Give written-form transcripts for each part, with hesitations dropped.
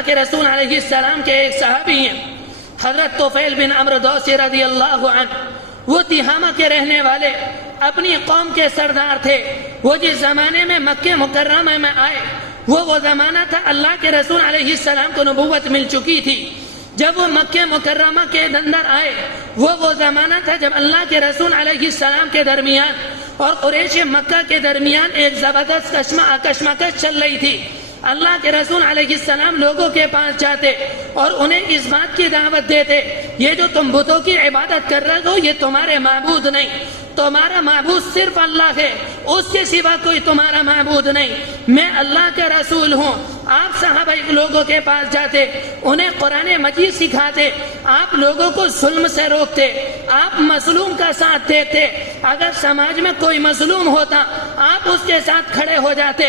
اللہ کے رسول علیہ السلام کے ایک صحابی ہیں حضرت طفیل بن عمرو دوسی رضی اللہ عنہ، وہ تہامہ کے رہنے والے اپنی قوم کے سردار تھے۔ وہ جس زمانے میں مکہ مکرمہ میں آئے وہ زمانہ تھا اللہ کے رسول علیہ السلام کو نبوت مل چکی تھی۔ جب وہ مکہ مکرمہ کے اندر آئے وہ زمانہ تھا جب اللہ کے رسول علیہ السلام کے درمیان اور قریش مکہ کے درمیان ایک زبردست کشمکش چل رہی تھی۔ اللہ کے رسول علیہ السلام لوگوں کے پاس جاتے اور انہیں اس بات کی دعوت دیتے، یہ جو تم بتوں کی عبادت کر رہے ہو یہ تمہارے معبود نہیں، تمہارا معبود صرف اللہ ہے، اس کے سوا کوئی تمہارا معبود نہیں، میں اللہ کا رسول ہوں۔ آپ صحابہ لوگوں کے پاس جاتے، انہیں قرآن مجید سکھاتے، آپ لوگوں کو ظلم سے روکتے، آپ مظلوم کا ساتھ دیتے، اگر سماج میں کوئی مظلوم ہوتا آپ اس کے ساتھ کھڑے ہو جاتے،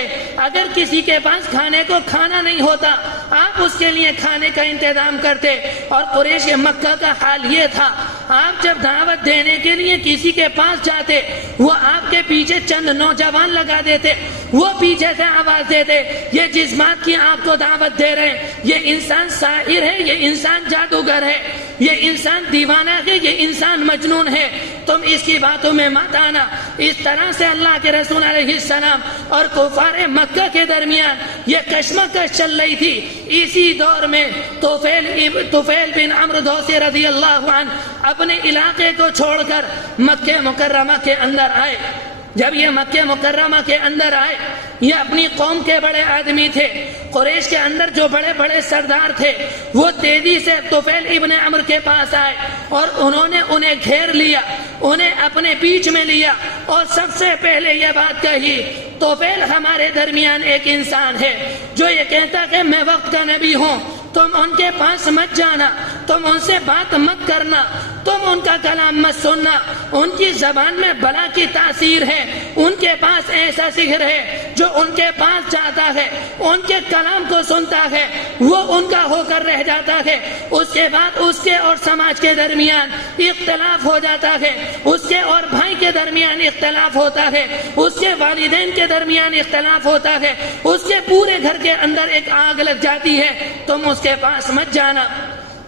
اگر کسی کے پاس کھانے کو کھانا نہیں ہوتا آپ اس کے لیے کھانے کا انتظام کرتے۔ اور قریش مکہ کا حال یہ تھا، آپ جب دعوت دینے کے لیے کسی کے پاس جاتے وہ آپ کے پیچھے چند نوجوان لگا دیتے، وہ پیچھے سے آواز دیتے، یہ جس بات کی آپ کو دعوت دے رہے ہیں یہ انسان ساحر ہے، یہ انسان جادوگر ہے، یہ انسان دیوانہ ہے، یہ انسان مجنون ہے، تم اس کی باتوں میں مت آنا۔ اس طرح سے اللہ کے رسول علیہ السلام اور کفار مکہ کے درمیان یہ کشمکش چل رہی تھی۔ اسی دور میں طفیل بن عمرو دوسی رضی اللہ عنہ اپنے علاقے کو چھوڑ کر مکہ مکرمہ کے اندر آئے۔ جب یہ مکہ مکرمہ کے اندر آئے یہ اپنی قوم کے بڑے آدمی تھے، قریش کے اندر جو بڑے بڑے سردار تھے وہ تیزی سے طفیل ابن عمرو کے پاس آئے اور انہوں نے انہیں گھیر لیا، انہیں اپنے بیچ میں لیا اور سب سے پہلے یہ بات کہی، طفیل ہمارے درمیان ایک انسان ہے جو یہ کہتا کہ میں وقت کا نبی ہوں، تم ان کے پاس مت جانا، تم ان سے بات مت کرنا، تم ان کا کلام مت سننا، ان کی زبان میں بلا کی تاثیر ہے، ان کے پاس ایسا سحر ہے جو ان کے پاس جاتا ہے ان کے کلام کو سنتا ہے وہ ان کا ہو کر رہ جاتا ہے، اس کے بعد اس کے اور سماج کے درمیان اختلاف ہو جاتا ہے، اس کے اور بھائی کے درمیان اختلاف ہوتا ہے، اس کے والدین کے درمیان اختلاف ہوتا ہے، اس کے پورے گھر کے اندر ایک آگ لگ جاتی ہے، تم اس کے پاس مت جانا۔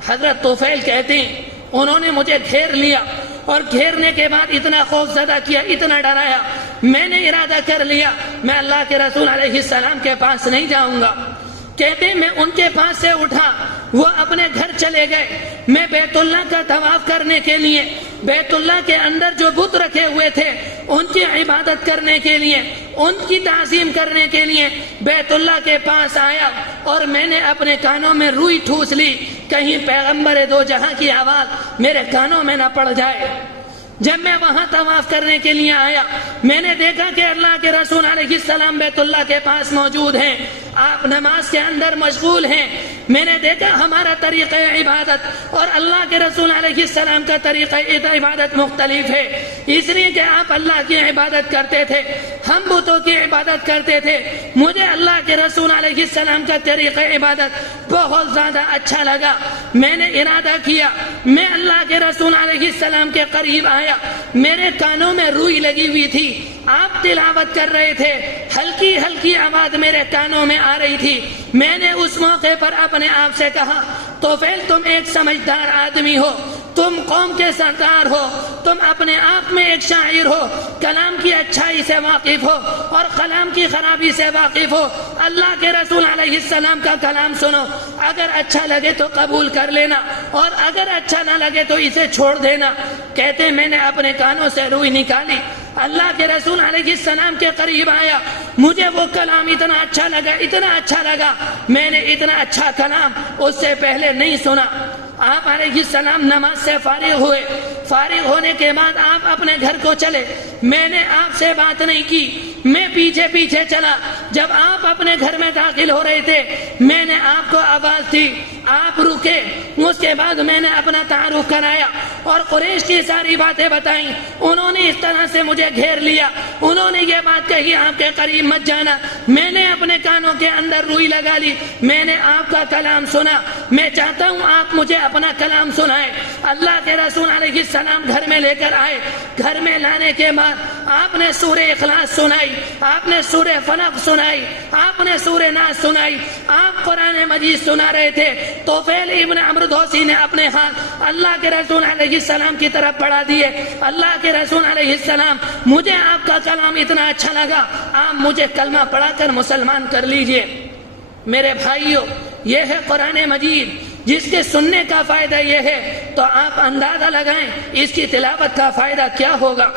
حضرت طفیل کہتے ہیں انہوں نے مجھے گھیر لیا اور گھیرنے کے بعد اتنا خوف زدہ کیا، اتنا ڈرایا، میں نے ارادہ کر لیا میں اللہ کے رسول علیہ السلام کے پاس نہیں جاؤں گا۔ کہتے میں ان کے پاس سے اٹھا، وہ اپنے گھر چلے گئے، میں بیت اللہ کا طواف کرنے کے لیے بیت اللہ کے اندر جو بت رکھے ہوئے تھے ان کی عبادت کرنے کے لیے، ان کی تعظیم کرنے کے لیے بیت اللہ کے پاس آیا اور میں نے اپنے کانوں میں روئی ٹھوس لی، کہیں پیغمبر دو جہاں کی آواز میرے کانوں میں نہ پڑ جائے۔ جب میں وہاں طواف کرنے کے لیے آیا میں نے دیکھا کہ اللہ کے رسول علیہ السلام بیت اللہ کے پاس موجود ہیں، آپ نماز کے اندر مشغول ہیں، میں نے دیکھا ہمارا طریقہ عبادت اور اللہ کے رسول علیہ السلام کا طریقہ عبادت مختلف ہے، اس لیے کہ آپ اللہ کی عبادت کرتے تھے، ہم بتوں کی عبادت کرتے تھے، مجھے اللہ کے رسول علیہ السلام کا طریقہ عبادت بہت زیادہ اچھا لگا، میں نے ارادہ کیا میں اللہ کے رسول علیہ السلام کے قریب آیا، میرے کانوں میں روئی لگی ہوئی تھی، آپ تلاوت کر رہے تھے، ہلکی ہلکی آواز میرے کانوں میں آ رہی تھی، میں نے اس موقع پر اپنے آپ سے کہا طفیل تم ایک سمجھدار آدمی ہو، تم قوم کے سردار ہو، تم اپنے آپ میں ایک شاعر ہو، کلام کی اچھائی سے واقف ہو اور کلام کی خرابی سے واقف ہو، اللہ کے رسول علیہ السلام کا کلام سنو، اگر اچھا لگے تو قبول کر لینا اور اگر اچھا نہ لگے تو اسے چھوڑ دینا۔ کہتے میں نے اپنے کانوں سے روئی نکالی، اللہ کے رسول علیہ السلام کے قریب آیا، مجھے وہ کلام اتنا اچھا لگا، اتنا اچھا لگا، میں نے اتنا اچھا کلام اس سے پہلے نہیں سنا۔ آپ علیہ السلام نماز سے فارغ ہوئے، فارغ ہونے کے بعد آپ اپنے گھر کو چلے، میں نے آپ سے بات نہیں کی، میں پیچھے پیچھے چلا، جب آپ اپنے گھر میں داخل ہو رہے تھے میں نے آپ کو آواز دی، آپ رکے، اس کے بعد میں نے اپنا تعارف کرایا اور قریش کی ساری باتیں بتائیں، انہوں نے اس طرح سے مجھے گھیر لیا، انہوں نے یہ بات کہی آپ کے قریب مت جانا، میں نے اپنے کانوں کے اندر روئی لگا لی، میں نے آپ کا کلام سنا، میں چاہتا ہوں آپ مجھے اپنا کلام سنائیں۔ اللہ کے رسول علیہ السلام گھر میں لے کر آئے، گھر میں لانے کے بعد آپ نے سورہ اخلاص سنائی، آپ نے سورہ فلق سنائی، آپ نے سورہ ناس سنائی، آپ قرآن مجید سنا رہے تھے۔ طفیل ابن عمرو دوسی نے اپنے ہاتھ اللہ کے رسول علیہ السلام کی طرف بڑھا دیے۔ اللہ کے رسول علیہ السلام، مجھے آپ کا کلام اتنا اچھا لگا، آپ مجھے کلمہ پڑھا کر مسلمان کر لیجئے۔ میرے بھائیوں، یہ ہے قرآن مجید، جس کے سننے کا فائدہ یہ ہے تو آپ اندازہ لگائیں اس کی تلاوت کا فائدہ کیا ہوگا۔